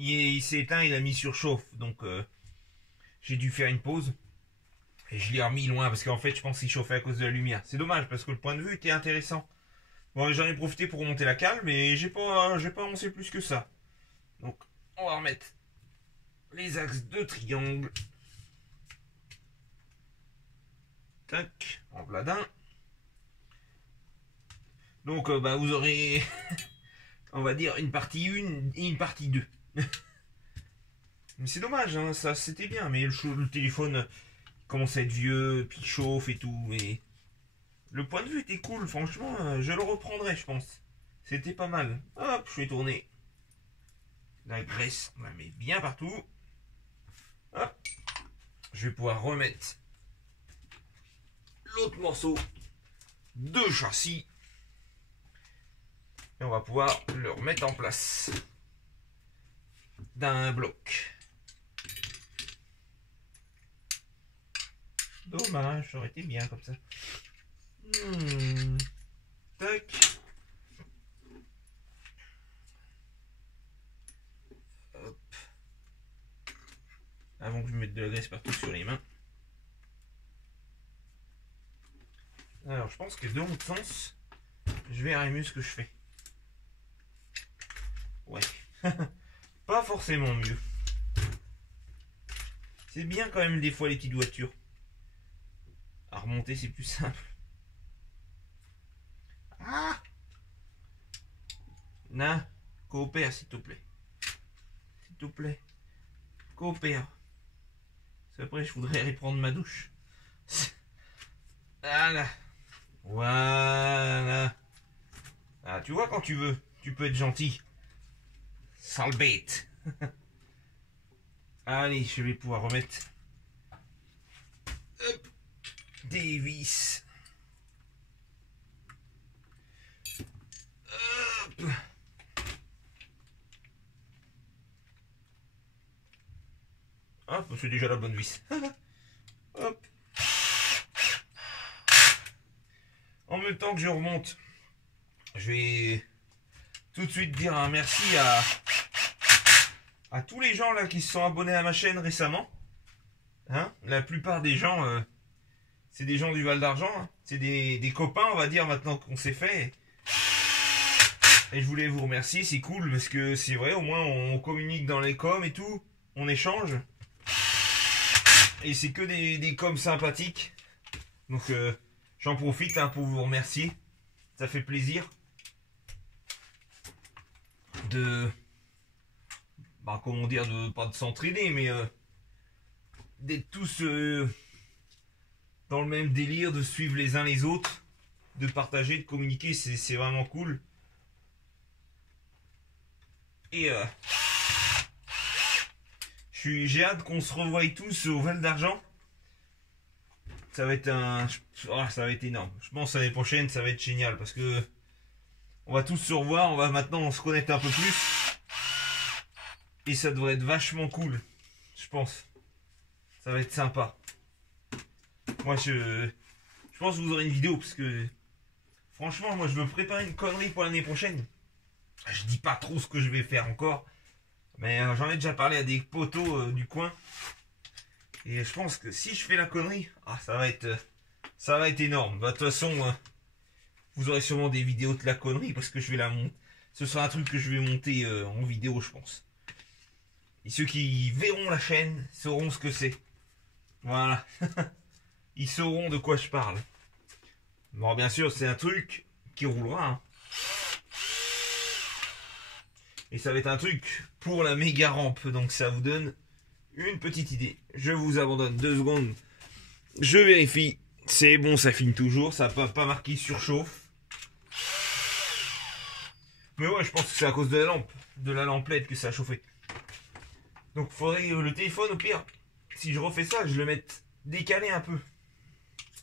il s'est éteint, il a mis sur chauffe. Donc j'ai dû faire une pause. Et je l'ai remis loin parce qu'en fait je pense qu'il chauffait à cause de la lumière. C'est dommage parce que le point de vue était intéressant. Bon, j'en ai profité pour remonter la cale, mais j'ai pas avancé plus que ça. Donc on va remettre les axes de triangle. Tac, en bladin. Donc bah, vous aurez, on va dire, une partie 1 et une partie 2. Mais c'est dommage, hein, ça c'était bien, mais le téléphone commence à être vieux, puis il chauffe et tout, mais le point de vue était cool, franchement, je le reprendrai, je pense. C'était pas mal. Hop, je vais tourner. La graisse, on la met bien partout. Hop, je vais pouvoir remettre l'autre morceau de châssis. Et on va pouvoir le remettre en place d'un bloc. Dommage, ça aurait été bien comme ça. Tac. Hop. Avant que je mette de la graisse partout sur les mains. Alors je pense que de l'autre sens, je verrai mieux ce que je fais. Ouais. Pas forcément mieux. C'est bien quand même des fois les petites voitures. À remonter c'est plus simple. Ah! Na, coopère s'il te plaît. S'il te plaît. Coopère. Parce qu'après je voudrais aller prendre ma douche. Voilà. Voilà. Ah, tu vois quand tu veux, tu peux être gentil. Sale bête. Allez, je vais pouvoir remettre hop, des vis. Hop. Hop, c'est déjà la bonne vis. Hop. En même temps que je remonte, je vais tout de suite dire un merci à tous les gens là qui se sont abonnés à ma chaîne récemment. Hein, la plupart des gens, c'est des gens du Val d'Argent. Hein. C'est des copains, on va dire, maintenant qu'on s'est fait. Et je voulais vous remercier, c'est cool, parce que c'est vrai, au moins on communique dans les coms et tout. On échange. Et c'est que des coms sympathiques. Donc j'en profite hein, pour vous remercier. Ça fait plaisir. Bah, comment dire, pas de s'entraîner, mais d'être tous dans le même délire, de suivre les uns les autres, de partager, de communiquer, c'est vraiment cool. Et j'ai hâte qu'on se revoie tous au Val d'Argent. Ça va être ça va être énorme. Je pense l'année prochaine, ça va être génial parce que on va tous se revoir, on va maintenant se connaître un peu plus. Et ça devrait être vachement cool, je pense. Ça va être sympa. Moi, je pense que vous aurez une vidéo parce que franchement, moi, je veux préparer une connerie pour l'année prochaine. Je dis pas trop ce que je vais faire encore, mais j'en ai déjà parlé à des potos du coin. Et je pense que si je fais la connerie, ça va être énorme. Bah, de toute façon, vous aurez sûrement des vidéos de la connerie parce que je vais la monter. Ce sera un truc que je vais monter en vidéo, je pense. Et ceux qui verront la chaîne sauront ce que c'est. Voilà. Ils sauront de quoi je parle. Bon, bien sûr, c'est un truc qui roulera. Hein. Et ça va être un truc pour la méga rampe. Donc ça vous donne une petite idée. Je vous abandonne 2 secondes. Je vérifie. C'est bon, ça filme toujours. Ça n'a pas marqué surchauffe. Mais ouais, je pense que c'est à cause de la lampe. De la lampe LED que ça a chauffé. Donc il faudrait le téléphone au pire. Si je refais ça, je le mette décalé un peu.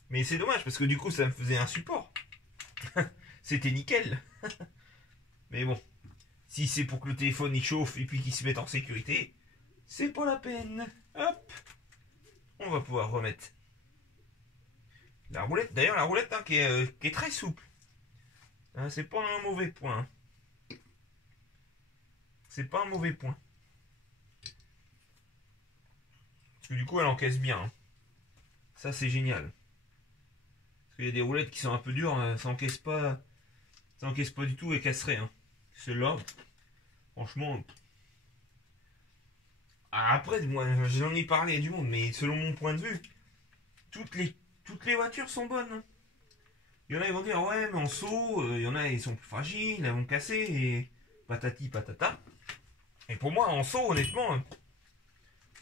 Mais c'est dommage parce que du coup ça me faisait un support. C'était nickel. Mais bon. Si c'est pour que le téléphone il chauffe et puis qu'il se mette en sécurité, c'est pas la peine. Hop. On va pouvoir remettre la roulette. D'ailleurs la roulette hein, qui est très souple. Hein, c'est pas un mauvais point. C'est pas un mauvais point. Parce que du coup, elle encaisse bien. Hein. Ça, c'est génial. Parce qu'il y a des roulettes qui sont un peu dures, ça encaisse pas du tout et casserait. Hein. Celle-là, franchement. Après, moi, j'en ai parlé à du monde, mais selon mon point de vue, toutes les voitures sont bonnes. Hein. Il y en a, ils vont dire, ouais, mais en saut, il y en a, ils sont plus fragiles, elles vont casser, et patati patata. Et pour moi, en saut, honnêtement,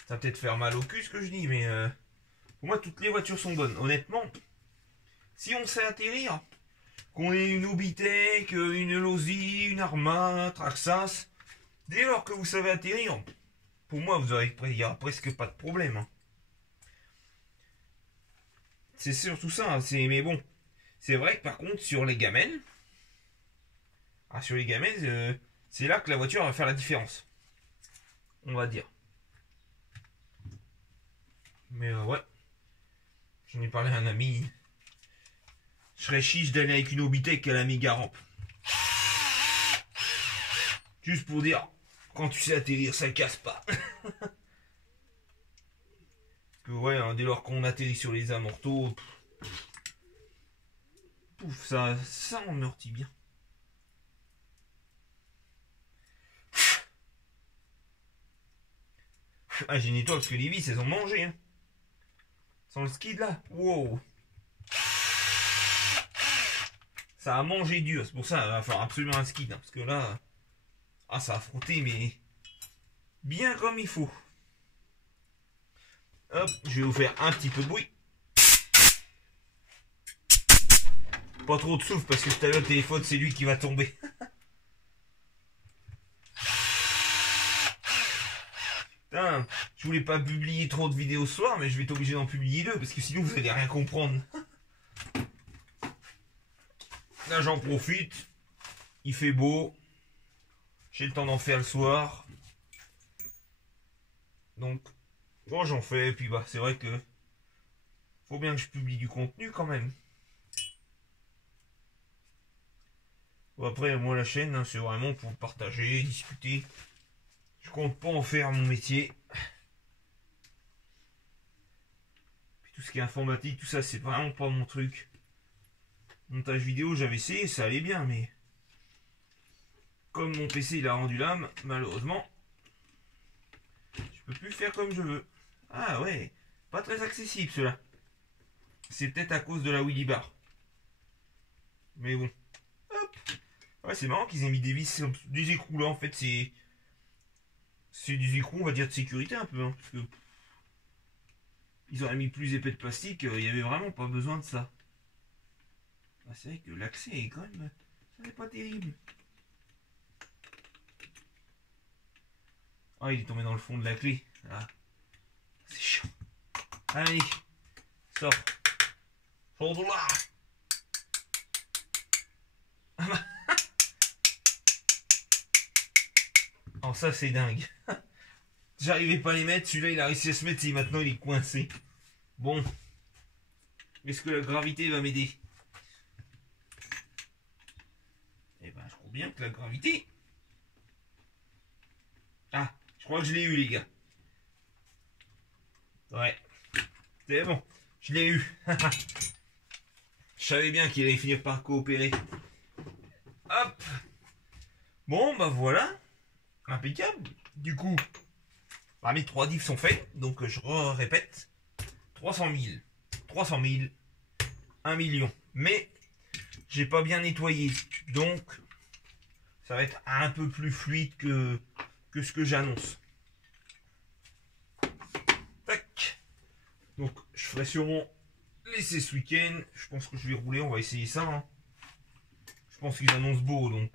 ça va peut-être faire mal au cul ce que je dis, mais pour moi, toutes les voitures sont bonnes. Honnêtement, si on sait atterrir, qu'on ait une Obitech, une Losi, une Arma, Traxas, dès lors que vous savez atterrir, pour moi, il n'y aura presque pas de problème. Hein. C'est surtout ça, hein, mais bon, c'est vrai que par contre, sur les gamelles, c'est là que la voiture va faire la différence. On va dire. Mais ouais. J'en ai parlé à un ami. Je serais chiche d'aller avec une Obitech à la méga rampe. Juste pour dire, quand tu sais atterrir, ça casse pas. Parce que ouais, hein, dès lors qu'on atterrit sur les amortos, pouf, ça amortit bien. Ah, j'ai nettoie parce que les vis, elles ont mangé. Hein. Sans le skid là. Wow. Ça a mangé dur. C'est pour ça, il va falloir absolument un skid. Hein, parce que là, ça a frotté, mais bien comme il faut. Hop, je vais vous faire un petit peu de bruit. Pas trop de souffle parce que tout à l'heure le téléphone c'est lui qui va tomber. Putain, je voulais pas publier trop de vidéos ce soir, mais je vais être obligé d'en publier deux parce que sinon vous allez rien comprendre. Là j'en profite. Il fait beau. J'ai le temps d'en faire le soir. Donc, bon j'en fais, et puis bah c'est vrai que faut bien que je publie du contenu quand même. Bon, après, moi, la chaîne, hein, c'est vraiment pour partager, discuter. Je compte pas en faire mon métier. Puis tout ce qui est informatique, tout ça, c'est vraiment pas mon truc. Montage vidéo, j'avais essayé, ça allait bien, mais comme mon PC il a rendu l'âme, malheureusement, je peux plus faire comme je veux. Ah ouais, pas très accessible cela. C'est peut-être à cause de la Willy Bar. Mais bon. Hop. Ouais, c'est marrant qu'ils aient mis des vis, des écrous là, en fait, c'est des écrous, on va dire, de sécurité un peu, hein, parce que ils auraient mis plus épais de plastique, il n'y avait vraiment pas besoin de ça. Ah, c'est vrai que l'accès est quand même, ça n'est pas terrible. Ah, il est tombé dans le fond de la clé. Ah, c'est chiant. Allez, sors. Sors de là. Ah bah. Oh, ça c'est dingue. J'arrivais pas à les mettre, celui-là il a réussi à se mettre et maintenant il est coincé. Bon. Est-ce que la gravité va m'aider? Eh ben je crois bien que la gravité... Ah, je crois que je l'ai eu les gars. Ouais. C'est bon, je l'ai eu. Je savais bien qu'il allait finir par coopérer. Hop. Bon bah voilà. Impeccable. Du coup, bah, mes 3 diffs sont faits. Donc je répète. 300 000. 300 000. 1 million. Mais j'ai pas bien nettoyé. Donc ça va être un peu plus fluide que ce que j'annonce. Tac. Donc je ferai sûrement laisser ce week-end. Je pense que je vais rouler. On va essayer ça. Hein. Je pense qu'ils annoncent beau. Donc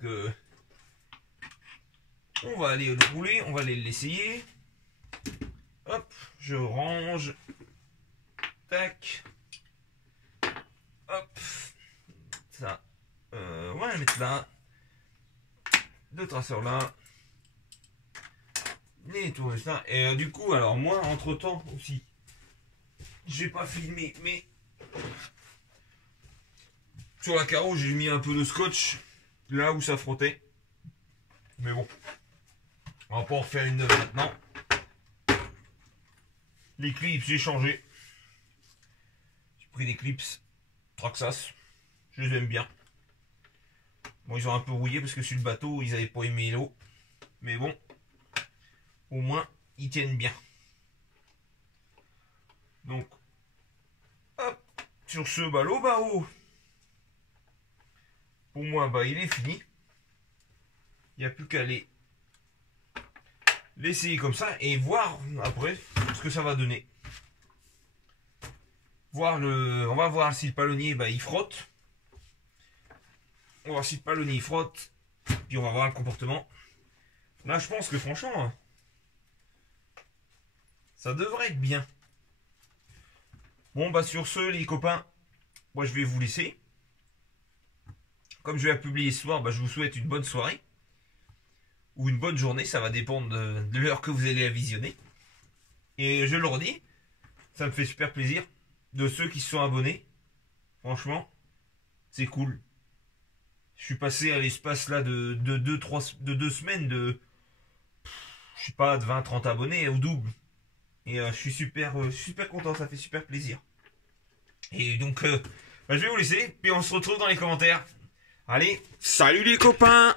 on va aller le rouler. On va aller l'essayer. Hop. Je range. Tac. Hop. Ça. On va la mettre là. 2 traceurs là. Nettoyer ça. Et du coup, alors moi, entre temps aussi, j'ai pas filmé, mais sur la carreau, j'ai mis un peu de scotch là où ça frottait. Mais bon, on va pas en faire une neuve maintenant. Les clips, j'ai changé. J'ai pris des clips Traxxas. Je les aime bien. Bon, ils ont un peu rouillé parce que sur le bateau, ils n'avaient pas aimé l'eau. Mais bon, au moins, ils tiennent bien. Donc, hop, sur ce, bah, l'eau, pour moi, bah, il est fini. Il n'y a plus qu'à l'essayer comme ça et voir après ce que ça va donner. On va voir si le palonnier, bah, il frotte. On va voir si le palonnier il frotte. Puis on va voir le comportement. Là, je pense que franchement, ça devrait être bien. Bon, bah sur ce, les copains, moi je vais vous laisser. Comme je vais la publier ce soir, bah, je vous souhaite une bonne soirée. Ou une bonne journée, ça va dépendre de l'heure que vous allez la visionner. Et je le redis, ça me fait super plaisir de ceux qui se sont abonnés. Franchement, c'est cool. Je suis passé à l'espace là de 2 semaines de, je sais pas, de 20-30 abonnés au double. Et je suis super content, ça fait super plaisir. Et donc, bah, je vais vous laisser, puis on se retrouve dans les commentaires. Allez, salut les copains!